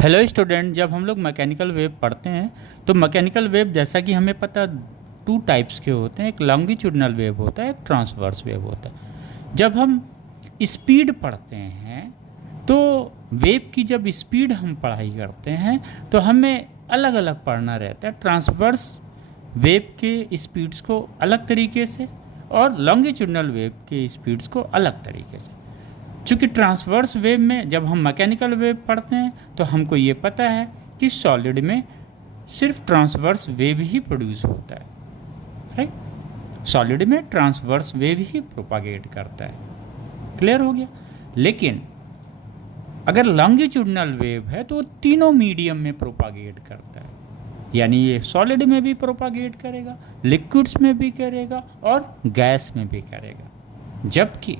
Hello student, जब हम लोग मैकेनिकल वेव पढ़ते हैं तो मैकेनिकल वेव जैसा कि हमें पता 2 टाइप्स के होते हैं। एक लॉन्गिट्यूडनल वेव होता है, एक ट्रांसवर्स वेव होता है। जब हम स्पीड पढ़ते हैं तो वेव की जब स्पीड हम पढ़ाई करते हैं तो हमें अलग अलग पढ़ना रहता है। ट्रांसवर्स वेव के स्पीड्स को अलग तरीके से और लॉन्गिट्यूडनल वेव के स्पीड्स को अलग तरीके से। चूँकि ट्रांसवर्स वेव में जब हम मैकेनिकल वेव पढ़ते हैं तो हमको ये पता है कि सॉलिड में सिर्फ ट्रांसवर्स वेव ही प्रोड्यूस होता है, राइट। सॉलिड में ट्रांसवर्स वेव ही प्रोपागेट करता है, क्लियर हो गया। लेकिन अगर लॉन्गिट्यूडनल वेव है तो वो तीनों मीडियम में प्रोपागेट करता है, यानी ये सॉलिड में भी प्रोपागेट करेगा, लिक्विड्स में भी करेगा और गैस में भी करेगा। जबकि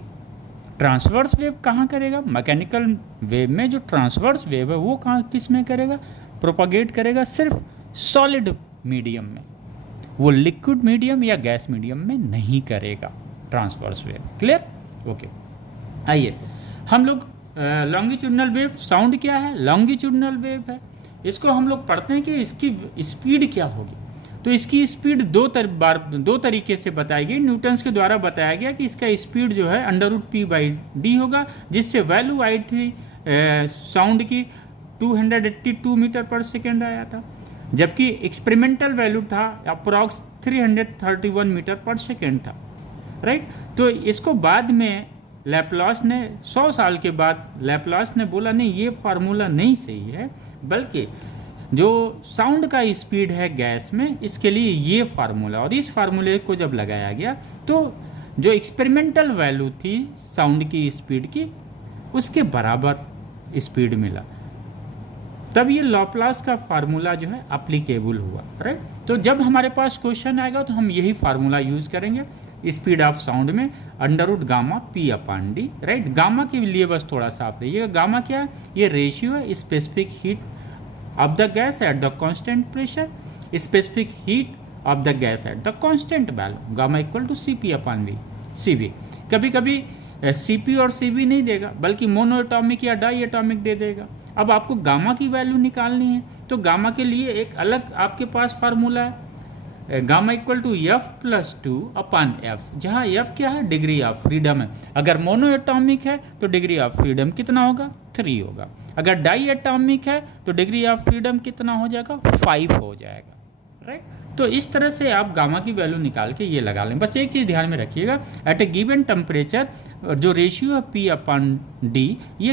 ट्रांसवर्स वेव कहाँ करेगा? मैकेनिकल वेव में जो ट्रांसवर्स वेव है वो कहाँ किस में करेगा? प्रोपागेट करेगा सिर्फ सॉलिड मीडियम में, वो लिक्विड मीडियम या गैस मीडियम में नहीं करेगा ट्रांसवर्स वेव, क्लियर? ओके, आइए हम लोग लॉन्गिट्यूडनल वेव, साउंड क्या है? लॉन्गिट्यूडनल वेव है। इसको हम लोग पढ़ते हैं कि इसकी स्पीड क्या होगी। तो इसकी स्पीड दो तरीके से बताई गई। न्यूटन्स के द्वारा बताया गया कि इसका स्पीड जो है √p/d होगा, जिससे वैल्यू आई थी साउंड की 282 मीटर पर सेकेंड आया था, जबकि एक्सपेरिमेंटल वैल्यू था अप्रॉक्स 331 मीटर पर सेकेंड था, राइट। तो इसको बाद में लैप्लास ने 100 साल के बाद लैप्लास ने बोला नहीं, ये फार्मूला नहीं सही है, बल्कि जो साउंड का स्पीड है गैस में, इसके लिए ये फार्मूला, और इस फार्मूले को जब लगाया गया तो जो एक्सपेरिमेंटल वैल्यू थी साउंड की स्पीड की, उसके बराबर स्पीड मिला। तब ये लैप्लास का फार्मूला जो है एप्लीकेबल हुआ, राइट। तो जब हमारे पास क्वेश्चन आएगा तो हम यही फार्मूला यूज़ करेंगे स्पीड ऑफ साउंड में, √γ/p/d, राइट। गामा के लिए बस थोड़ा सा आप रहिएगा। गामा क्या है? ये रेशियो है specific heat of the gas at the constant pressure, specific heat of the gas at the constant value, gamma equal to Cp/V, Cv। कभी कभी Cp और Cv नहीं देगा, बल्कि मोनो एटॉमिक या डाई एटॉमिक दे देगा। अब आपको गामा की वैल्यू निकालनी है तो गामा के लिए एक अलग आपके पास फार्मूला है, गामा इक्वल टू F+2/F, जहाँ F क्या है? डिग्री ऑफ फ्रीडम है। अगर मोनो एटॉमिक है तो डिग्री ऑफ फ्रीडम कितना होगा? 3 होगा। अगर डाई एटॉमिक है तो डिग्री ऑफ फ्रीडम कितना हो जाएगा? 5 हो जाएगा, राइट। तो इस तरह से आप गामा की वैल्यू निकाल के ये लगा लें। बस एक चीज़ ध्यान में रखिएगा, एट ए गिवन टेम्परेचर जो रेशियो है P/D, ये